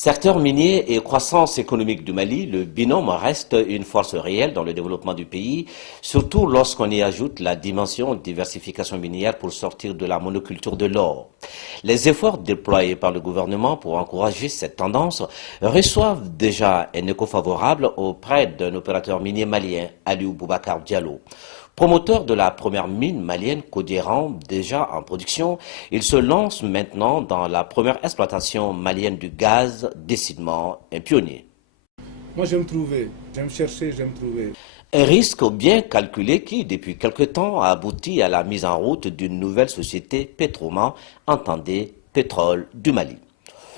Secteur minier et croissance économique du Mali, le binôme reste une force réelle dans le développement du pays, surtout lorsqu'on y ajoute la dimension diversification minière pour sortir de la monoculture de l'or. Les efforts déployés par le gouvernement pour encourager cette tendance reçoivent déjà un écho favorable auprès d'un opérateur minier malien, Aliou Boubacar Diallo. Promoteur de la première mine malienne Codieran, déjà en production, il se lance maintenant dans la première exploitation malienne du gaz, décidément un pionnier. Moi j'aime trouver, j'aime chercher, j'aime trouver. Un risque bien calculé qui, depuis quelque temps, a abouti à la mise en route d'une nouvelle société Petroman, entendez Pétrole du Mali.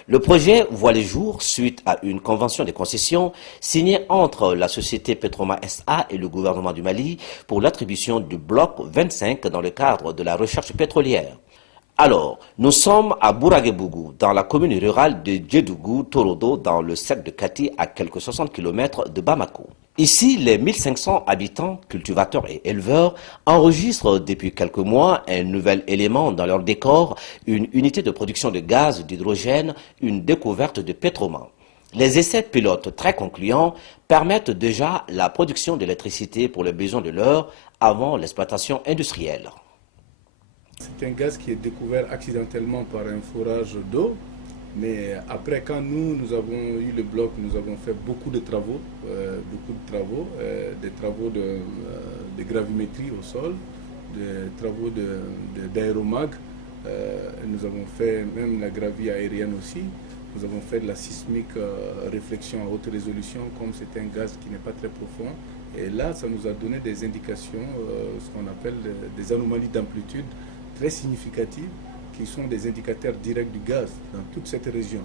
Le projet voit le jour suite à une convention de concession signée entre la société Petroman SA et le gouvernement du Mali pour l'attribution du bloc 25 dans le cadre de la recherche pétrolière. Alors, nous sommes à Bouraguebougou, dans la commune rurale de Djedougou-Torodo, dans le cercle de Kati, à quelques 60 km de Bamako. Ici, les 1500 habitants, cultivateurs et éleveurs, enregistrent depuis quelques mois un nouvel élément dans leur décor, une unité de production de gaz d'hydrogène, une découverte de Petroman. Les essais pilotes très concluants permettent déjà la production d'électricité pour les besoins de l'heure avant l'exploitation industrielle. C'est un gaz qui est découvert accidentellement par un forage d'eau, mais après quand nous avons eu le bloc, nous avons fait beaucoup de travaux, des travaux de gravimétrie au sol, des travaux d'aéromag, nous avons fait même la gravie aérienne aussi, nous avons fait de la sismique réflexion à haute résolution, comme c'est un gaz qui n'est pas très profond. Et là, ça nous a donné des indications, ce qu'on appelle des anomalies d'amplitude très significatives, qui sont des indicateurs directs du gaz dans toute cette région.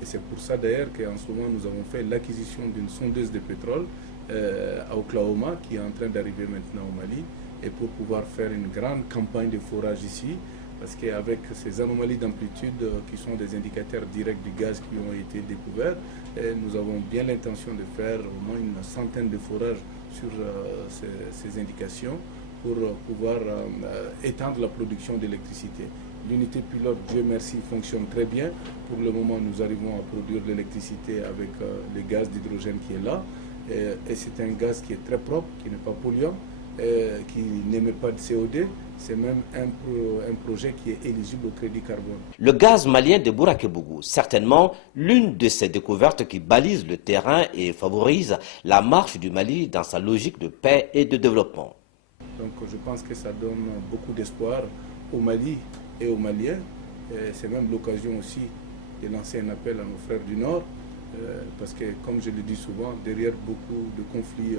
Et c'est pour ça d'ailleurs qu'en ce moment, nous avons fait l'acquisition d'une sondeuse de pétrole à Oklahoma, qui est en train d'arriver maintenant au Mali, et pour pouvoir faire une grande campagne de forage ici, parce qu'avec ces anomalies d'amplitude qui sont des indicateurs directs du gaz qui ont été découverts, nous avons bien l'intention de faire au moins une centaine de forages sur ces indications pour pouvoir étendre la production d'électricité. L'unité pilote, Dieu merci, fonctionne très bien. Pour le moment, nous arrivons à produire de l'électricité avec le gaz d'hydrogène qui est là. Et c'est un gaz qui est très propre, qui n'est pas polluant, qui n'émet pas de CO2. C'est même un projet qui est éligible au crédit carbone. Le gaz malien de Bouraguebougou, certainement l'une de ces découvertes qui balise le terrain et favorise la marche du Mali dans sa logique de paix et de développement. Donc je pense que ça donne beaucoup d'espoir au Mali et aux Maliens. C'est même l'occasion aussi de lancer un appel à nos frères du Nord, parce que comme je le dis souvent, derrière beaucoup de conflits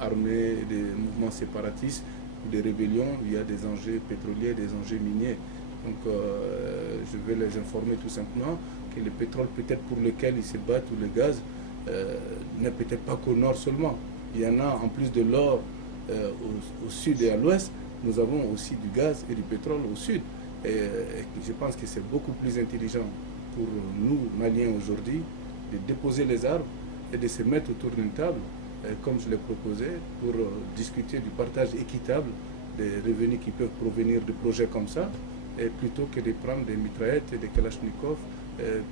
armés, des mouvements séparatistes, des rébellions, il y a des enjeux pétroliers, des enjeux miniers. Donc je vais les informer tout simplement que le pétrole peut-être pour lequel ils se battent ou le gaz n'est peut-être pas qu'au nord seulement. Il y en a en plus de l'or au sud et à l'ouest, nous avons aussi du gaz et du pétrole au sud. Et je pense que c'est beaucoup plus intelligent pour nous, Maliens aujourd'hui, de déposer les arbres et de se mettre autour d'une table, comme je l'ai proposé, pour discuter du partage équitable des revenus qui peuvent provenir de projets comme ça, et plutôt que de prendre des mitraillettes et des kalachnikovs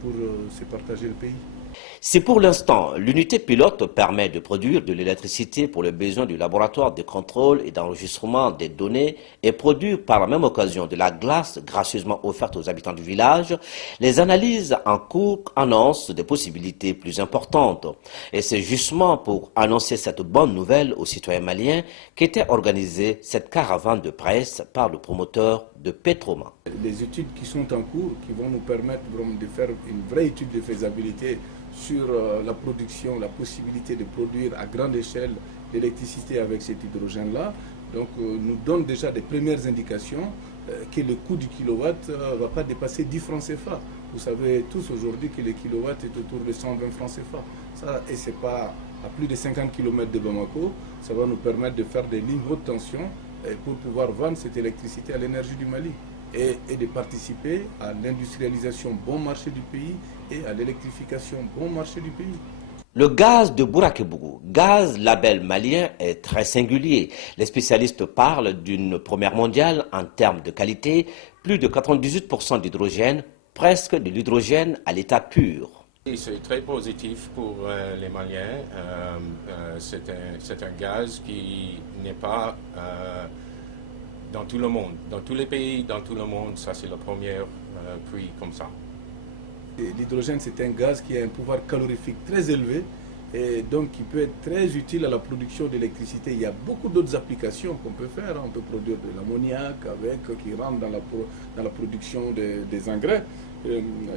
pour se partager le pays. Si pour l'instant, l'unité pilote permet de produire de l'électricité pour les besoins du laboratoire de contrôle et d'enregistrement des données et produire par la même occasion de la glace gracieusement offerte aux habitants du village, les analyses en cours annoncent des possibilités plus importantes. Et c'est justement pour annoncer cette bonne nouvelle aux citoyens maliens qu'était organisée cette caravane de presse par le promoteur de Petroman. Les études qui sont en cours, qui vont nous permettre de faire une vraie étude de faisabilité sur la production, la possibilité de produire à grande échelle l'électricité avec cet hydrogène-là. Donc nous donne déjà des premières indications que le coût du kilowatt ne va pas dépasser 10 francs CFA. Vous savez tous aujourd'hui que le kilowatt est autour de 120 francs CFA. Ça, et ce n'est pas à plus de 50 km de Bamako. Ça va nous permettre de faire des lignes haute tension pour pouvoir vendre cette électricité à l'énergie du Mali. Et de participer à l'industrialisation bon marché du pays et à l'électrification bon marché du pays. Le gaz de Bouraguebougou, gaz label malien, est très singulier. Les spécialistes parlent d'une première mondiale en termes de qualité, plus de 98% d'hydrogène, presque de l'hydrogène à l'état pur. C'est très positif pour les Maliens. C'est un gaz qui n'est pas dans tout le monde. Dans tous les pays, dans tout le monde, ça c'est le premier prix comme ça. L'hydrogène, c'est un gaz qui a un pouvoir calorifique très élevé et donc qui peut être très utile à la production d'électricité. Il y a beaucoup d'autres applications qu'on peut faire. On peut produire de l'ammoniac qui rentre dans la production des engrais.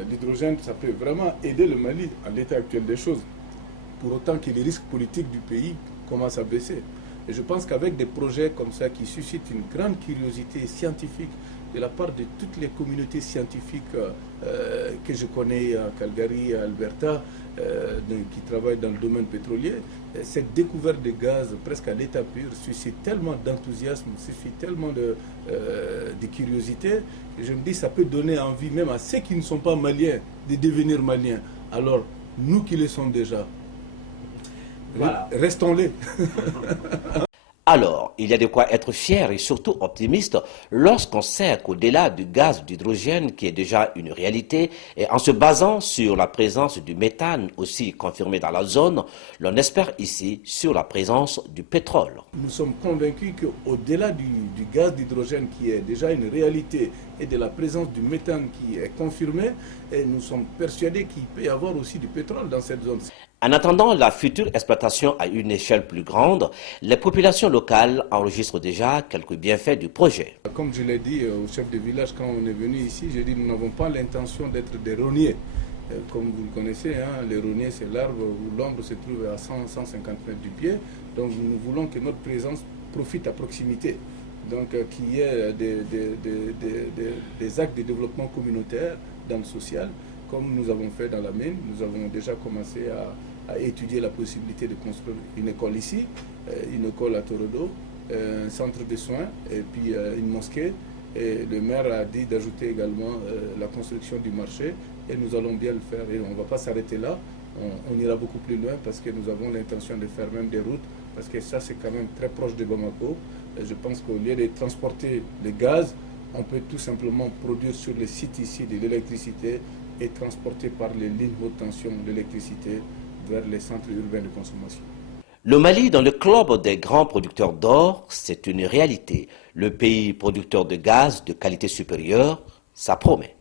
L'hydrogène, ça peut vraiment aider le Mali à l'état actuel des choses, pour autant que les risques politiques du pays commencent à baisser. Et je pense qu'avec des projets comme ça qui suscitent une grande curiosité scientifique de la part de toutes les communautés scientifiques que je connais à Calgary, à Alberta, qui travaillent dans le domaine pétrolier, cette découverte de gaz presque à l'état pur suscite tellement d'enthousiasme, suscite tellement de curiosité, que je me dis que ça peut donner envie même à ceux qui ne sont pas maliens de devenir maliens. Alors, nous qui le sommes déjà, voilà. Restons-les. Alors, il y a de quoi être fier et surtout optimiste lorsqu'on sait qu'au-delà du gaz d'hydrogène qui est déjà une réalité et en se basant sur la présence du méthane aussi confirmé dans la zone, l'on espère ici sur la présence du pétrole. Nous sommes convaincus qu'au-delà du gaz d'hydrogène qui est déjà une réalité et de la présence du méthane qui est confirmée, et nous sommes persuadés qu'il peut y avoir aussi du pétrole dans cette zone. En attendant la future exploitation à une échelle plus grande, les populations locales enregistrent déjà quelques bienfaits du projet. Comme je l'ai dit au chef de village quand on est venu ici, j'ai dit nous n'avons pas l'intention d'être des rogniers. Comme vous le connaissez, hein, les rogniers c'est l'arbre où l'ombre se trouve à 100-150 mètres du pied. Donc nous voulons que notre présence profite à proximité. Donc qu'il y ait des actes de développement communautaire dans le social, comme nous avons fait dans la mine. Nous avons déjà commencé à étudier la possibilité de construire une école ici, une école à Torodo, un centre de soins et puis une mosquée. Et le maire a dit d'ajouter également la construction du marché et nous allons bien le faire. Et on ne va pas s'arrêter là, on ira beaucoup plus loin parce que nous avons l'intention de faire même des routes parce que ça c'est quand même très proche de Bamako. Et je pense qu'au lieu de transporter le gaz, on peut tout simplement produire sur le site ici de l'électricité et transporter par les lignes haute tension l'électricité vers les centres urbains de consommation. Le Mali dans le club des grands producteurs d'or, c'est une réalité. Le pays producteur de gaz de qualité supérieure, ça promet.